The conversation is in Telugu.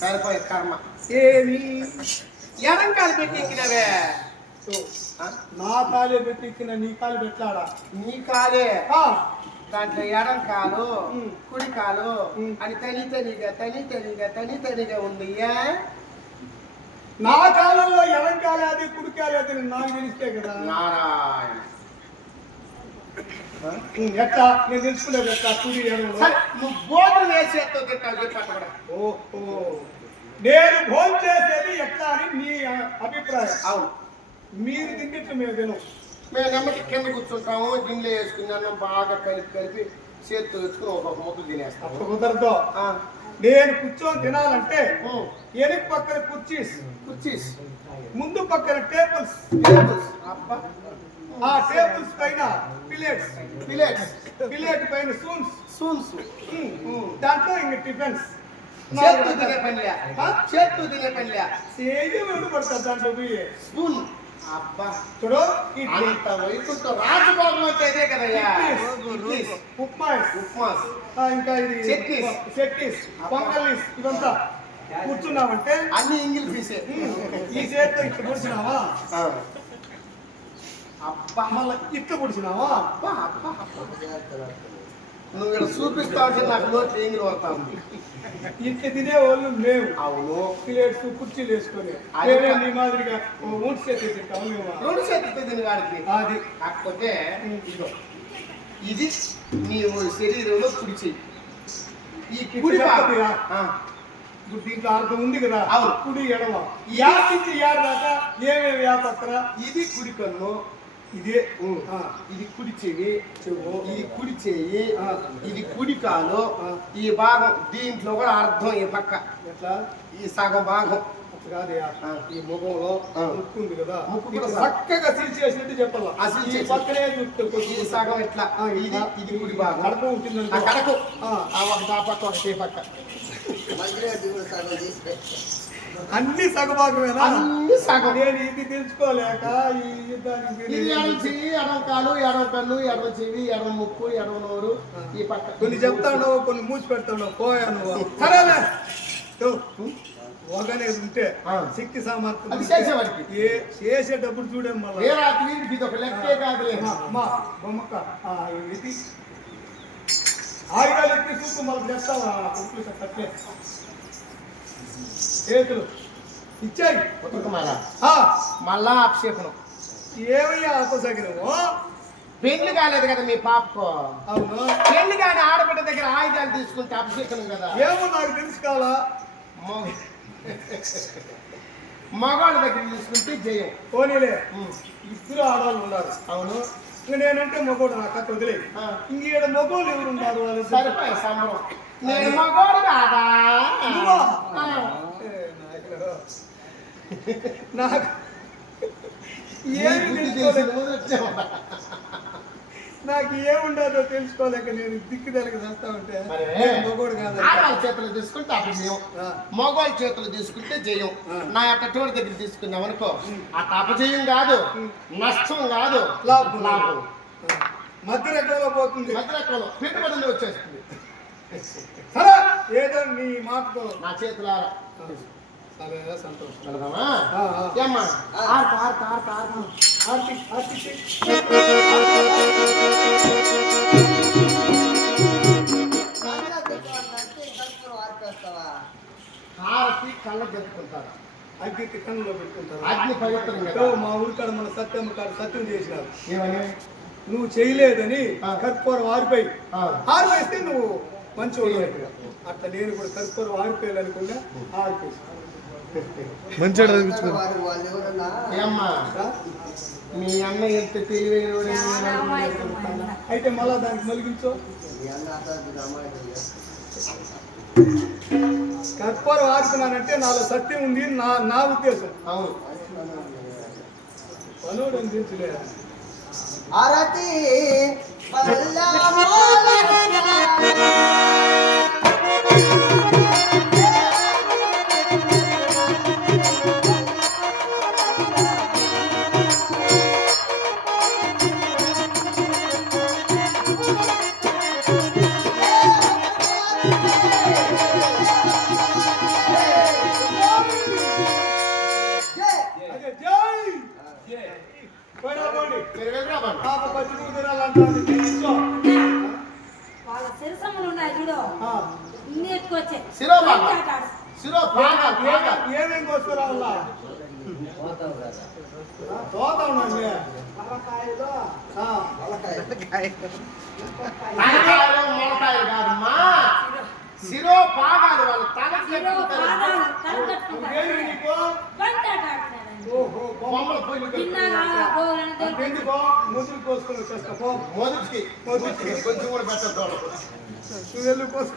సరిపోయే కర్మ. ఏమి ఎడంకాలు పెట్టి ఎక్కినవే. నా కాలే పెట్టి ఎక్కిన నీ కాలు పెట్టాడా? నీ కాలే దాంట్లో ఎడం కాలు కుడి కాలు అని తని ఉంది. నా కాలంలో ఎడం కాలే అది కుడి కాలే అది నాకు తెలిస్తే కదా. నారాయణ ఎట్లా నేను తెలుసుకునేది ఎట్లా కుడి ఎడం? నువ్వు భోజనం వేసేతో తింటావు చెప్పట. ఓహో, నేను భోజనం చేసేది ఎట్లా అని నీ అభిప్రాయం. అవును, మీరు తిండిట్లు మేము తినం. మేము నెమ్మది కింద కూర్చుంటాము, గిన్నెలో వేసుకుని అన్నం బాగా కలిపి చేతితో వేసుకుని ఒక్కొక్క ముద్దు తినేస్తాం. అప్పుడు కుదరదు. నేను కూర్చొని తినాలంటే వెనక పక్కన కుర్చీస్ ముందు పక్కన టేబుల్స్. ఆ టేబుల్స్ పైన ప్లేట్ పైన సూన్స్. దాంట్లో ఇంక టిఫిన్స్. చేత్తు తినే పనిలే సేజు పడతారు దాంట్లో పోయి స్పూన్. అబ్బా చూడు, అంత వైకుంఠం రాజభోగం అంటే అదే కదయ్యా. ఉప్మాస్ ఇంకా ఇది చట్నీస్ పొంగల్స్ ఇవంతా కూర్చున్నామంటే అన్ని ఇంగిల్ పీసే. ఈ చేతితో ఇట్లా కూర్చున్నావా? అబ్బా మళ్ళీ ఇట్లా కూర్చున్నావా? అబ్బా అబ్బా నువ్వు ఇక్కడ చూపిస్తావు నాకు నోట్లు ఇంగిల్ పడతా ఉంది. ఇట్లా తినేవాళ్ళు మేము. అవును, ప్లేట్స్ కుర్చీలు వేసుకొని నీ మాదిరిగా మూడు చేతులు తింటాము మేము. రెండు చేతులతో తిని కాడికి అది కాకపోతే ఇది నీ శరీరంలో కుడి చెయ్యి. ఈ కుడి దీంట్లో అర్థం ఉంది కదా. అవును, కుడి ఎడమ యాపించి ఏడాక ఏమేమి వ్యాపత్ర. ఇది కుడి కన్ను, ఇదే ఇది కుడి చెవి, ఇది కుడి చెయ్యి, ఇది కుడి కాలు. ఈ భాగం దీంట్లో కూడా అర్థం ఈ పక్క ఎట్లా ఈ సగం భాగం కాదయా. ఈ ముఖంలో ముక్కు ఉంది కదా, ముక్కు కూడా చక్కగా చేసినట్టు చెప్పాలా. ఈ పక్కనే ఈ సగం ఎట్లా ఇది కుడి భాగం. కడప ఉంటుంది కడకు ఒకటి ఆ పక్క ఒకటి ఈ పక్క అన్ని సగభాగమేనా? అన్ని సగం. నేను ఇది తెలుసుకోలేక ఇది ఎడం చెయ్యి, ఎడం కాలు, ఎడం కన్ను, ఎడం చెవి, ఎడం ముక్కు, ఎడం నోరు. ఈ పక్క కొన్ని చెప్తాను, కొన్ని మూసి పెడతాను. పోయాను సరేలే. ఒకనే ఉంటే శక్తి సామర్థ్యం చేసేటప్పుడు చూడే మళ్ళీ లెక్కే కాదు. బొమ్మక్క ఇది ఆయుధాలు ఎత్తి చూపు మళ్ళీ చేస్తావా? తట్లే చేతులు ఇచ్చాయి మళ్ళా అభిషేకం. ఏమయ్యా అపసగినవు? పెళ్లి కాలేదు కదా మీ పాపకు? అవును, పెళ్లి కాని ఆడబిడ్డ దగ్గర ఆయుధాలు తీసుకుంటే అభిషేకం కదా. ఏమో నాకు తెలుసు కావాలా. మగవాళ్ళ దగ్గర తీసుకుంటే జయం. పోనీలే, ఇద్దరు ఆడవాళ్ళు ఉన్నారు. అవును, ఇంక నేనంటే మగోడు నా కథ వదిలే. ఇంకేడ మగోళ్ళు ఎవరు ఉన్నారు? వాళ్ళు సరిపోయే సంబరం. నేను మగోడు కాదా? నాకు నాకు ఏముండదో తెలుసుకోలేక నేను దిక్కు తెలక చేస్తా ఉంటే మగోడు కాదు. ఆడవాళ్ళ చేతులు తీసుకుంటే అభిజయం, మగవాళ్ళ చేతులు తీసుకుంటే జయం. నా అట్టోడి దగ్గర తీసుకున్నాం అనుకో, అట్ట అపజయం కాదు, నష్టం కాదు, లాభం. మధ్య రకంలో పోతుంది. మధ్య రకంలో పెట్టుబడులు వచ్చేస్తుంది. సరే, ఏదో నీ మాటతో నా చేతులారా సంతోషం. ఏమ్మా హారతి కళ్ళ జరుపుకుంటారు, అగ్ని కళ్ళలో పెట్టుకుంటారు. అగ్ని పవిత్రంగా. మా ఊరికాడ మన సత్యం చేసినారు. ఏమని? నువ్వు చేయలేదని కర్పూరం ఆరిపోయిస్తే నువ్వు మంచి అట్లా నేను కూడా కర్పూరం ఆరిపోయాలి అనుకున్నా ఆరిపోయి మంచి. మీ అన్న ఎంత తెలివైన అయితే మళ్ళా దానికి మలిగించో. కర్పూరం ఆడుతున్నానంటే నాలో సత్యం ఉంది నా ఉద్దేశం. అవును, పనుడు అందించలే. ఆరతి శిరోభాగం శిరోభాగాలు ఏమేం కోసుకురావాలా తోత ఉండండి తలకాయలు మొలకాయలు కాదమ్మా శిరోభాగాలు వాళ్ళు ఓహో బొమ్మలు పోయి ఎందుకో ముసుగు కోసుకొని వచ్చేస్తా మొదటికి కొంచెం కూడా పెట్టద్దు నువ్వు వెళ్ళి కోసుకో